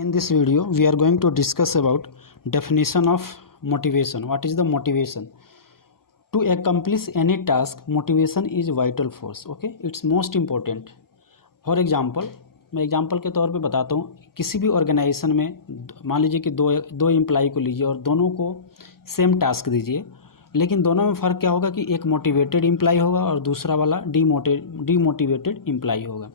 In this video, we are going to discuss about definition of motivation. What is the motivation? To accomplish any task, motivation is vital force. Okay, it's most important. For example, मैं example के तौर पे बताता हूँ. किसी भी organisation में मान लीजिए कि दो एम्प्लॉय को लीजिए और दोनों को सेम टास्क दीजिए, लेकिन दोनों में फ़र्क क्या होगा कि एक मोटिवेटेड एम्प्लॉय होगा और दूसरा वाला डीमोटिवेटेड एम्प्लॉय होगा.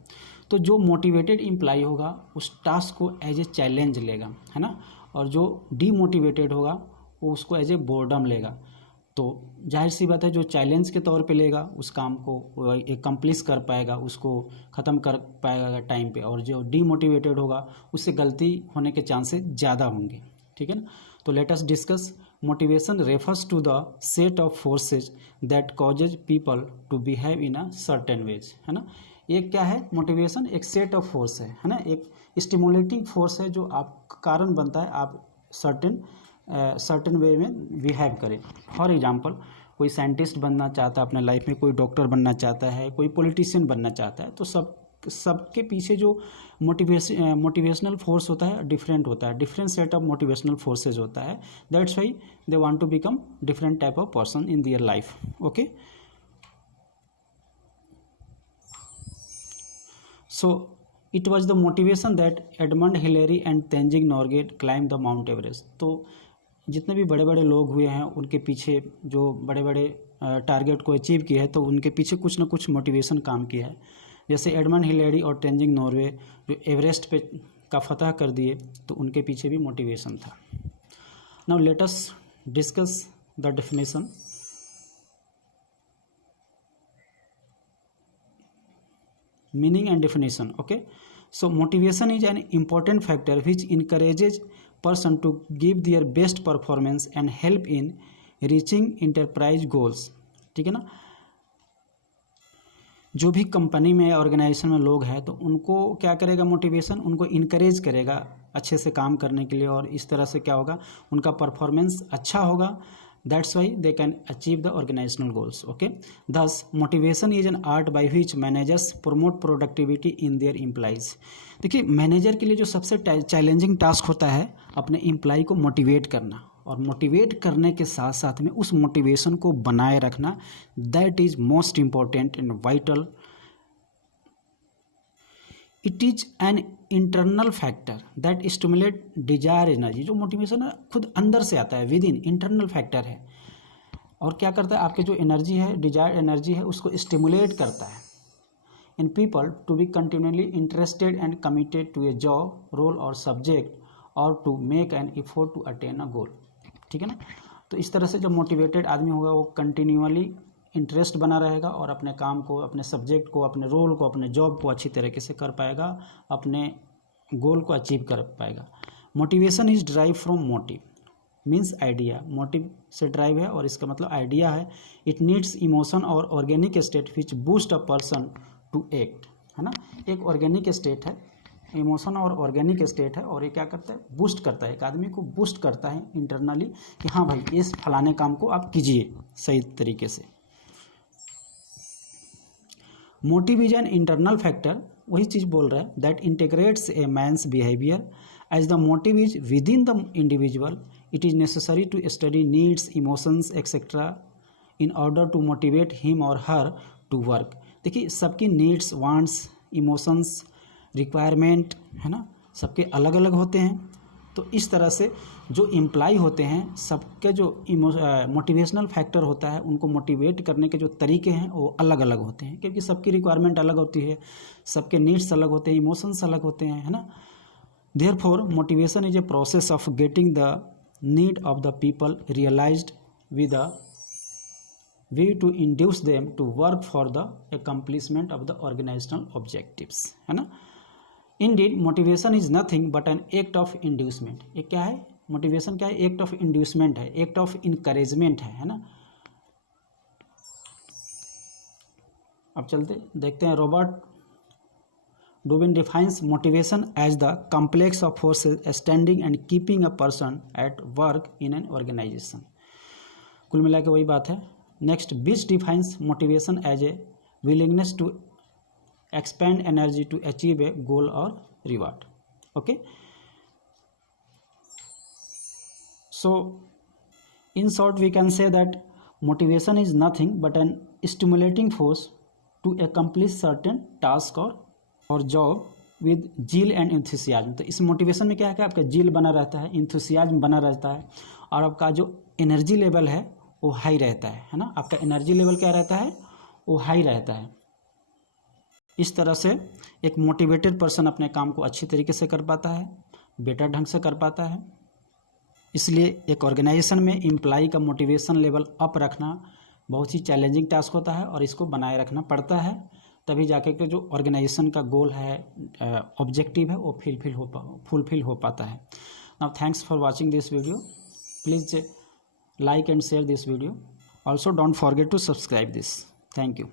तो जो मोटिवेटेड एम्प्लॉय होगा उस टास्क को एज ए चैलेंज लेगा, है ना, और जो डीमोटिवेटेड होगा वो उसको एज ए बोर्डम लेगा. तो जाहिर सी बात है, जो चैलेंज के तौर पे लेगा उस काम को एकम्प्लिश कर पाएगा, उसको ख़त्म कर पाएगा टाइम पे, और जो डीमोटिवेटेड होगा उससे गलती होने के चांसेस ज़्यादा होंगे. ठीक है ना. तो let us discuss. Motivation refers to the set of forces that causes people to behave in a certain ways. है ना. एक क्या है मोटिवेशन? एक सेट ऑफ फोर्स है ना, एक स्टिमुलेटिंग फोर्स है जो आप कारण बनता है आप सर्टेन वे में बिहेव करें. फॉर एग्जांपल, कोई साइंटिस्ट बनना चाहता है अपने लाइफ में, कोई डॉक्टर बनना चाहता है, कोई पॉलिटिशियन बनना चाहता है, तो सबके पीछे जो मोटिवेशनल फोर्स होता है डिफरेंट होता है, different set of motivational forces होता है. That's why they want to become different type of person in their life. Okay. So it was the motivation that Edmund Hillary and Tenzing Norgay climbed the Mount Everest. तो जितने भी बड़े बड़े लोग हुए हैं उनके पीछे जो बड़े बड़े टारगेट को अचीव किया है, तो उनके पीछे कुछ ना कुछ मोटिवेशन काम किया है. जैसे एडमंड हिलेरी और टेंजिंग नॉर्वे जो एवरेस्ट पे का फतह कर दिए, तो उनके पीछे भी मोटिवेशन था. Now let us discuss the definition. Meaning and definition. Okay, so motivation is an important factor which encourages person to give their best performance and help in reaching enterprise goals. ठीक है ना. जो भी company में या organisation में लोग हैं, तो उनको क्या करेगा मोटिवेशन? उनको इनकरेज करेगा अच्छे से काम करने के लिए, और इस तरह से क्या होगा, उनका परफॉर्मेंस अच्छा होगा. That's why they can achieve the organizational goals. Okay. Thus, motivation is an art by which managers promote productivity in their employees. देखिए, मैनेजर के लिए जो सबसे चैलेंजिंग टास्क होता है अपने एम्प्लॉय को मोटिवेट करना, और मोटिवेट करने के साथ साथ में उस मोटिवेशन को बनाए रखना. That is most important and vital. It is an internal factor that stimulate desire energy. जो मोटिवेशन है खुद अंदर से आता है, विद इन, इंटरनल फैक्टर है, और क्या करता है, आपके जो एनर्जी है, डिजायर एनर्जी है, उसको स्टिमुलेट करता है in people to be continuously interested and committed to a job, role और सब्जेक्ट, और to make an effort to attain a goal. ठीक है ना. तो इस तरह से जब मोटिवेटेड आदमी होगा वो कंटिन्यूअली इंटरेस्ट बना रहेगा और अपने काम को, अपने सब्जेक्ट को, अपने रोल को, अपने जॉब को अच्छी तरीके से कर पाएगा, अपने गोल को अचीव कर पाएगा. Motivation is drive from motive means idea. Motive से ड्राइव है और इसका मतलब आइडिया है. इट नीड्स इमोशन और organic state which boost a person to act. है ना. एक ऑर्गेनिक स्टेट है, इमोशन और ऑर्गेनिक स्टेट है, और ये क्या करता है, बूस्ट करता है, एक आदमी को बूस्ट करता है इंटरनली कि हाँ भाई इस फलाने काम को आप कीजिए सही तरीके से. Motive is an internal factor, वही चीज़ बोल रहा है, that integrates a man's behaviour. As the motive is within the individual, it is necessary to study needs, emotions etcetera in order to motivate him और her to work. देखिए, सबकी needs, wants, emotions, requirement, है ना, सबके अलग अलग होते हैं. तो इस तरह से जो एम्प्लॉय होते हैं, सबके जो मोटिवेशनल फैक्टर होता है, उनको मोटिवेट करने के जो तरीके हैं वो अलग अलग होते हैं, क्योंकि सबकी रिक्वायरमेंट अलग होती है, सबके नीड्स अलग होते हैं, इमोशंस अलग होते हैं, है ना. Therefore motivation is a process of getting the need of the people realized with a way to induce them to work for the accomplishment of the organizational objectives. है ना. Indeed, motivation is nothing but an act of inducement. ये क्या है? Motivation क्या है? Act of inducement है, act of encouragement है ना. अब चलते देखते हैं. Robert Dubin defines motivation as the complex of forces standing and keeping a person at work in an organisation. कुल मिला के वही बात है. Next, Beach defines motivation as a willingness to expend energy to achieve a goal or reward. Okay. So in short we can say that motivation is nothing but an stimulating force to accomplish certain task or job with zeal and enthusiasm. तो इस motivation में क्या है कि आपका जील बना रहता है, इंथुसियाज्म बना रहता है और आपका जो एनर्जी लेवल है वो हाई रहता है ना। आपका एनर्जी लेवल क्या रहता है, वो हाई रहता है। इस तरह से एक मोटिवेटेड पर्सन अपने काम को अच्छी तरीके से कर पाता है, बेटर ढंग से कर पाता है। इसलिए एक ऑर्गेनाइजेशन में एम्प्लॉय का मोटिवेशन लेवल अप रखना बहुत ही चैलेंजिंग टास्क होता है और इसको बनाए रखना पड़ता है, तभी जाके के जो ऑर्गेनाइजेशन का गोल है, ऑब्जेक्टिव है, वो फुलफिल हो पाता है। Now thanks for watching this video. Please like and share this video. Also don't forget to subscribe this. Thank you.